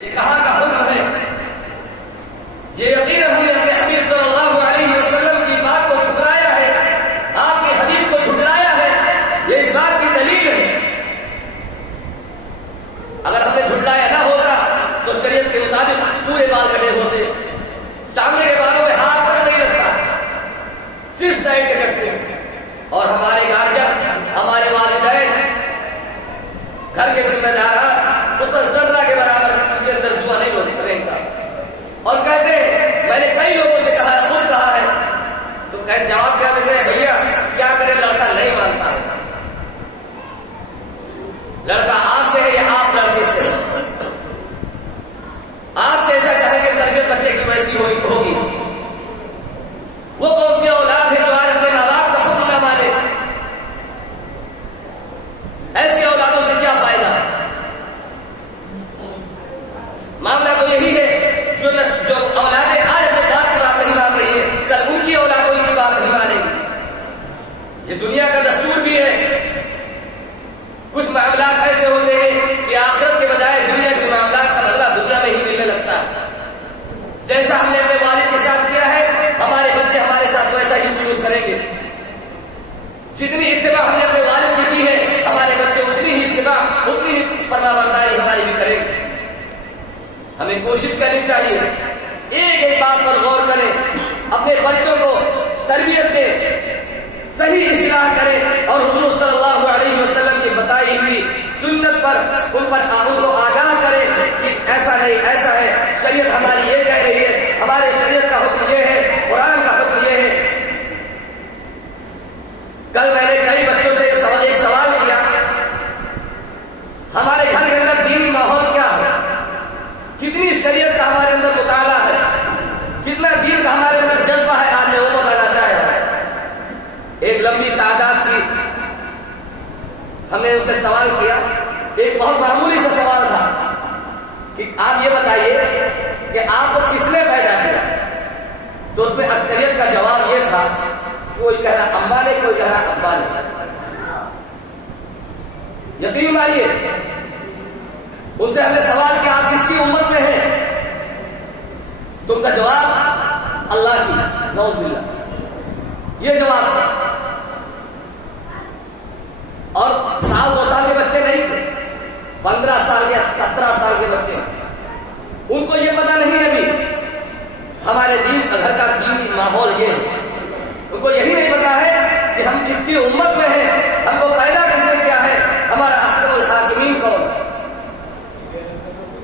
یہ کہاں کا حکم ہے؟ یہ یقیناً ہم نے اپنے حبیب صلی اللہ علیہ وسلم کی بات کو ٹھکرایا ہے، آپ کی حدیث کو ٹھکرایا ہے، یہ اس بات کی دلیل ہے۔ اگر ہم نے جھٹلایا نہ ہوتا تو شریعت کے مطابق پورے بال کٹے ہوتے، سامنے کے بالوں میں ہاتھ تک نہیں لگتا، صرف سائڈ کے کٹتے۔ اور ہمارے گارجن، ہمارے والدین، گھر کے ذمہ داران اس پر ذرہ کے برابر ان کے اندر جوا نہیں رہتا، اور کہتے ہیں میں نے کئی لوگوں سے کہا ہے، خود کہا ہے، تو جواب کیا دیتے ہیں؟ بھیا کیا کرے، لڑکا نہیں مانتا ہے۔ لڑکا آپ سے ہے یا آپ لڑکے سے؟ آپ جیسا چاہیں کہ تربیت بچے کی ویسی ہوگی۔ وہ کون سی اولاد ہے جو آج اپنے ماں باپ کا حکم نہ مانے؟ ایسی اولادوں سے کیا فائدہ؟ معاملہ تو یہی ہے، جو اولادیں آج اپنے باپ کی بات نہیں مان رہی ہے، کل ان کی اولاد ان کی بات نہیں مانے گی۔ یہ دنیا کا دستور بھی ہے۔ کچھ معاملات ایسے ہوتے ہیں کہ آخرت کے بجائے دنیا کے معاملات کا بدلہ دنیا میں ہی ملنے لگتا ہے۔ جیسا ہم نے اپنے والد کے ساتھ کیا ہے، ہمارے بچے ہمارے ساتھ ویسا ہی سلوک کریں گے۔ جتنی اتباع ہم نے اپنے والد کی کی ہے، ہمارے بچے اتنی ہی اتباع، اتنی ہی فرمانبرداری ہماری بھی کریں گے۔ ہمیں کوشش کرنی چاہیے، ایک ایک بات پر غور کریں، اپنے بچوں کو تربیت دیں، صحیح اصلاح کریں، اور حضور صلی اللہ علیہ وسلم کی بتائی ہوئی سنت پر ان کو آگاہ کریں کہ ایسا نہیں، ایسا ہے، شریعت ہماری یہ کہہ رہی ہے، ہمارے شریعت کا حکم یہ ہے، قرآن کا حکم یہ ہے۔ کل میں نے کئی بچوں سے ایک سوال کیا، ہمارے گھر کے اندر دینی ماحول کیا ہے؟ کتنی شریعت کا ہمارے اندر مطالعہ ہے؟ کتنا دین کا ہمارے اندر جذبہ ہے؟ آج میں وہ بتانا چاہتا ہوں۔ ایک لمبی تعداد تھی، ہم نے اس سے سوال کیا، ایک بہت معمولی سا سوال تھا کہ آپ یہ بتائیے کہ آپ کو کس نے پیدا کیا؟ تو اس میں اکثریت کا جواب یہ تھا، کوئی کہہ رہا اماں نے، کوئی کہہ رہا ابا نے۔ یقین مانیے، اس سے ہم نے سوال کیا آپ کس کی امت میں ہیں؟ تو ان کا جواب اللہ کی، نعوذ باللہ، یہ جواب تھا۔ اور 2 سال کے بچے نہیں تھے، 15 سال کے 17 سال کے بچے، ان کو یہ پتا نہیں ابھی ہمارے دین کا گھر کا دینی ماحول یہ ہے۔ ان کو یہی نہیں پتا ہے کہ ہم کس کی امت میں ہیں، ہم کو پیدا کس نے کیا ہے، ہمارا احکم الحاکمین کون،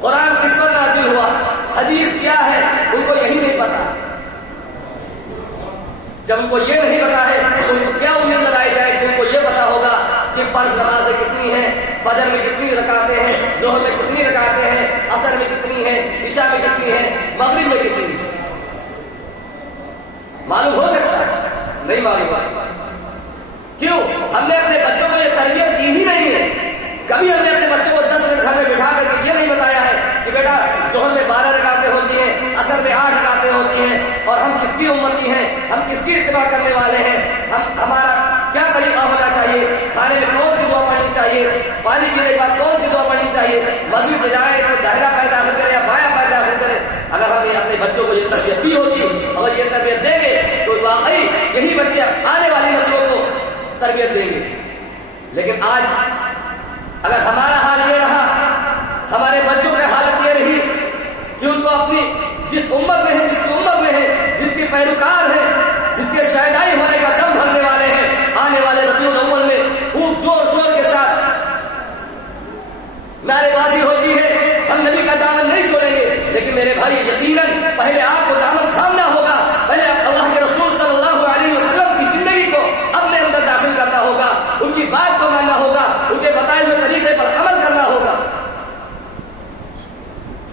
قرآن کس پر نازل ہوا، حدیث کیا ہے، ان کو یہی نہیں پتا۔ جب ان کو یہ نہیں پتا ہے تو ان کو کیا امید لگائی جائے کہ ان کو یہ پتا ہوگا کہ فرض نمازیں کتنی ہیں، فجر میں کتنی رکعتیں ہیں، ظہر میں کتنی رکعتیں ہیں، عصر میں کتنی ہیں، عشاء میں کتنی ہیں، مغرب میں کتنی ہیں۔ معلوم ہو سکتا ہے؟ نہیں معلوم ہو سکتا۔ کیوں؟ ہم نے اپنے بچوں کو یہ تربیت دی ہی نہیں ہے۔ کبھی ہم نے اپنے بچوں کو 10 منٹ گھر میں بٹھا کر کے یہ نہیں بتایا ہے کہ بیٹا ظہر میں 12 رکعتیں ہوتی ہیں، عصر میں 8 رکعتیں ہوتی ہیں، اور ہم کس کی امتی ہیں، ہم کس کی اتباع کرنے والے ہیں، ہمارا کیا طریقہ ہونا چاہیے، کھانے میں کون سی دعا پڑھنی چاہیے، پانی پینے کے بعد کون سی دعا پڑھنی چاہیے، مسجد سے جائے تو داہنا پیر داخل کرے یا بایاں پیر داخل کرے۔ اگر ہم نے اپنے بچوں کو یہ تربیت دی ہوتی، اگر یہ تربیت دیں گے تو واقعی یہی بچے آنے والی نسلوں کو تربیت دیں گے۔ لیکن آج اگر ہمارا حال یہ رہا، ہمارے بچوں کی حالت یہ رہی کہ ان کو اپنی جس امت میں ہے، جس کی امت میں ہے، جس کے پیروکار ہیں، جس کے شہدائی ہونے کا دم بھرنے والے ہیں، آنے والے ربیع الاول میں خوب زور شور کے ساتھ نعرے بازی ہوتی ہے، ہم نبی کا دامن نہیں چھوڑیں گے، لیکن میرے بھائی یقیناً پہلے آپ کو دامن تھامنا ہوگا، پہلے اللہ کے رسول صلی اللہ علیہ وسلم کی زندگی کو اپنے اندر داخل کرنا ہوگا، ان کی بات کو ماننا ہوگا، ان کے بتائے ہوئے طریقے پر عمل کرنا ہوگا۔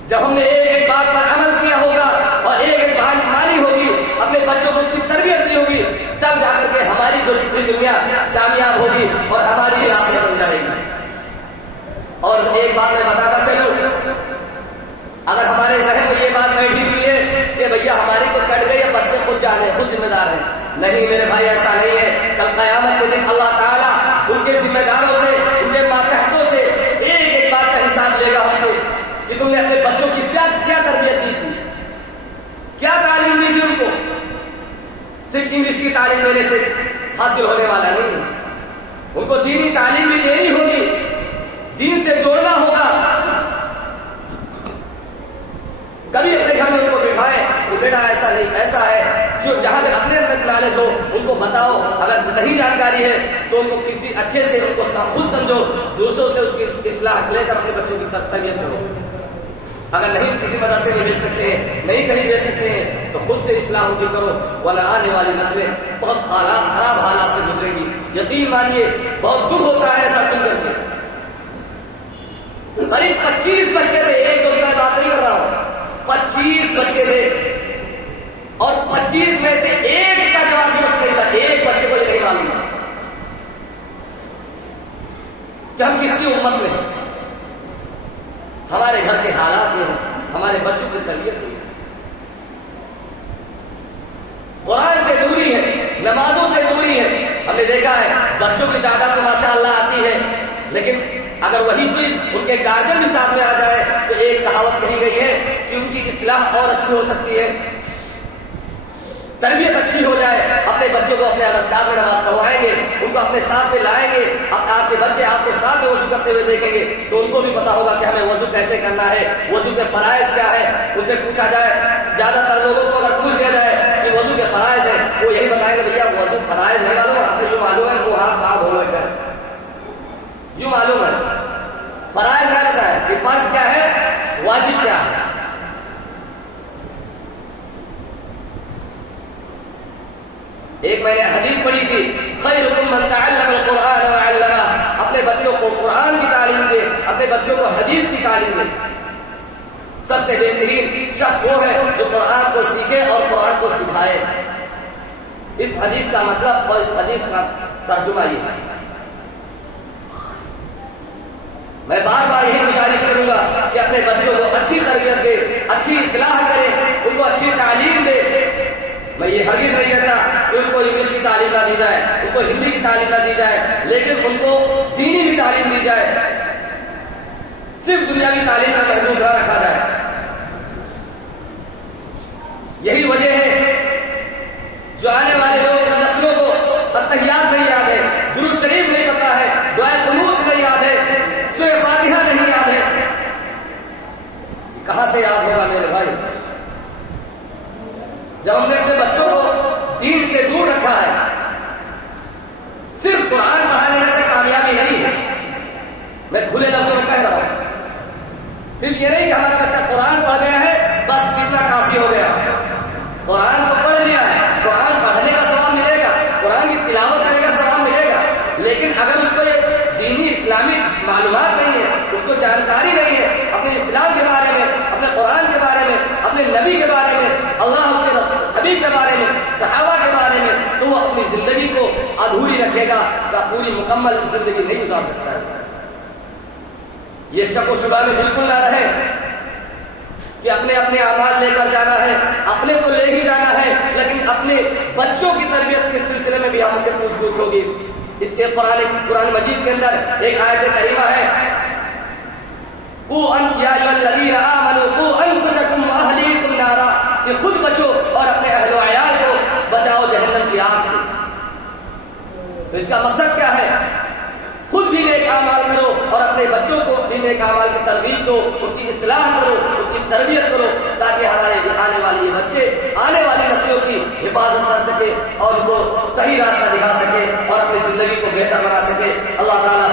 جب ہم نے ایک ایک بات پر عمل کیا ہوگا اور ایک ایک بات مانی ہوگی، اپنے بچوں کو اس کی تربیت دی ہوگی، تب جا کر کے ہماری دنیا کامیاب ہوگی اور ہماری آخرت بن جائے گی۔ اور ایک بات میں بتاتا چلوں، اگر ہمارے ذہن میں یہ بات بیٹھی ہوئی ہے کہ بھیا ہماری تو کٹ گئی ہے، بچے خود جانے، خود ذمہ دار ہیں، نہیں میرے بھائی ایسا نہیں ہے۔ کل قیامت کے دن اللہ تعالیٰ ان کے ذمہ داروں سے، ان کے ماتحتوں سے ایک ایک بات کا حساب لے گا ہم سے کہ تم نے اپنے بچوں کی صرف انگلش کی تعلیم دینے سے حاصل ہونے والا نہیں، ان کو دینی تعلیم بھی دینی ہوگی، دین سے جوڑنا ہوگا۔ کبھی اپنے گھر میں ان کو بٹھائیں کہ بیٹا ایسا نہیں، ایسا ہے، جو جہاں تک اپنے اندر نالج ہو ان کو بتاؤ، اگر نہیں جانکاری ہے تو ان کو کسی اچھے سے ان کو خود سمجھو، دوسروں سے اس کی اصلاح لے کر اپنے بچوں کی تربیت کرو۔ اگر نہیں کسی مدرسے میں بھیج سکتے ہیں، نہیں کہیں بھیج سکتے ہیں تو خود سے اصلاح ان کی کرو، ورنہ آنے والی نسلیں بہت خراب حالات سے گزرے گی۔ یقین مانیے بہت دکھ ہوتا ہے ایسا سن کر کے۔ قریب 25 بچے تھے، ایک دو میں بات نہیں کر رہا ہوں، 25 بچے تھے اور 25 میں سے ایک کا جواب درست نہیں تھا، ایک بچے کو یہ نہیں معلوم تھا کہ ہم کس کی امت میں ہیں، ہمارے گھر کے حالات میں ہیں، ہمارے بچوں کی تربیت میں ہے۔ قرآن سے دوری ہے، نمازوں سے دوری ہے۔ ہم نے دیکھا ہے بچوں کی تعداد تو ماشاء اللہ آتی ہے، لیکن اگر وہی چیز ان کے گارجن بھی ساتھ میں آ جائے تو ایک کہاوت کہی گئی ہے کہ ان کی اصلاح اور اچھی ہو سکتی ہے، تربیت اچھی ہو جائے۔ اپنے بچوں کو اپنے اگر ساتھ میں نماز پڑھوائیں گے، ان کو اپنے ساتھ میں لائیں گے، اب آپ کے بچے آپ کو ساتھ میں وضو کرتے ہوئے دیکھیں گے تو ان کو بھی پتا ہوگا کہ ہمیں وضو کیسے کرنا ہے، وضو کے فرائض کیا ہے۔ ان سے پوچھا جائے، زیادہ تر لوگوں کو اگر پوچھ لیا جائے کہ وضو کے فرائض ہیں، وہ یہی بتائیں گے بھیا وضو فرائض نہیں معلوم ہے، آپ کو جو معلوم ہے وہ آپ کام ہو گئے، جو معلوم ہے فرائض کیا ہوتا ہے کہ فرض کیا ہے، واجب کیا ہے۔ ایک میں نے حدیث پڑھی تھی، خیرکم من تعلم القرآن وعلمہ، اپنے بچوں کو قرآن کی تعلیم دے، اپنے بچوں کو حدیث کی تعلیم دے۔ سب سے بہترین شخص وہ ہے جو قرآن کو سیکھے اور قرآن کو سکھائے۔ اس حدیث کا مطلب اور اس حدیث کا ترجمہ یہ ہے۔ میں بار بار یہی گزارش کروں گا کہ اپنے بچوں کو اچھی تربیت دے، اچھی اصلاح کرے، ان کو اچھی تعلیم دے۔ میں یہ ہرگز نہیں کہتا کہ ان کو انگلش کی تعلیم نہ دی جائے، ان کو ہندی کی تعلیم نہ دی جائے، لیکن ان کو دینی بھی تعلیم دی جائے، صرف دنیاوی تعلیم کا محدود نہ رکھا جائے۔ یہی وجہ ہے جو آنے والے لوگ نسلوں کو التحیات نہیں یاد ہے، درود شریف نہیں پتا ہے، دعائے قنوت نہیں یاد ہے، سورہ فاتحہ نہیں یاد ہے، کہاں سے یاد ہوگا میرے بھائی؟ جب ہم نے اپنے بچوں کو دین سے دور رکھا ہے، صرف قرآن پڑھا لینے سے کامیابی نہیں ہے۔ میں کھلے لفظوں میں کہہ رہا ہوں، صرف یہ نہیں کہ ہمارا بچہ قرآن پڑھ گیا ہے بس اتنا کافی ہو گیا۔ قرآن کو پڑھ لیا ہے، قرآن پڑھنے کا ثواب ملے گا، قرآن کی تلاوت کرنے کا ثواب ملے گا، لیکن اگر اس کو یہ دینی اسلامی معلومات نہیں ہے، اس کو جانکاری نہیں ہے اپنے اسلام کے بارے میں، اپنے قرآن کے بارے میں، اپنے نبی کے بارے میں، اللہ اس کے رسول حبیب کے بارے میں، صحابہ کے بارے میں، تو وہ اپنی زندگی کو ادھوری رکھے گا، کہ پوری مکمل زندگی نہیں گزار سکتا ہے۔ یہ شک و شبہ میں بالکل نہ رہے کہ اپنے اعمال لے کر جانا ہے، اپنے کو لے ہی جانا ہے، لیکن اپنے بچوں کی تربیت کے سلسلے میں بھی ہم سے پوچھ گچھ ہوگی۔ اس کے قرآن مجید کے اندر ایک آیت کریمہ ہے، یا ایھا الذین آمنوا قوا انفسکم واہلیکم نارا، کہ خود بچو اور اپنے اہل و عیال کو بچاؤ جہنم کی آگ سے۔ تو اس کا مقصد کیا ہے؟ خود بھی نیک اعمال کرو اور اپنے بچوں کو بھی نیک اعمال کی ترغیب دو، ان کی اصلاح کرو، ان کی تربیت کرو، تاکہ ہمارے آنے والے یہ بچے آنے والی نسلوں کی حفاظت کر سکے اور ان کو صحیح راستہ دکھا سکے اور اپنی زندگی کو بہتر بنا سکے۔ اللہ تعالیٰ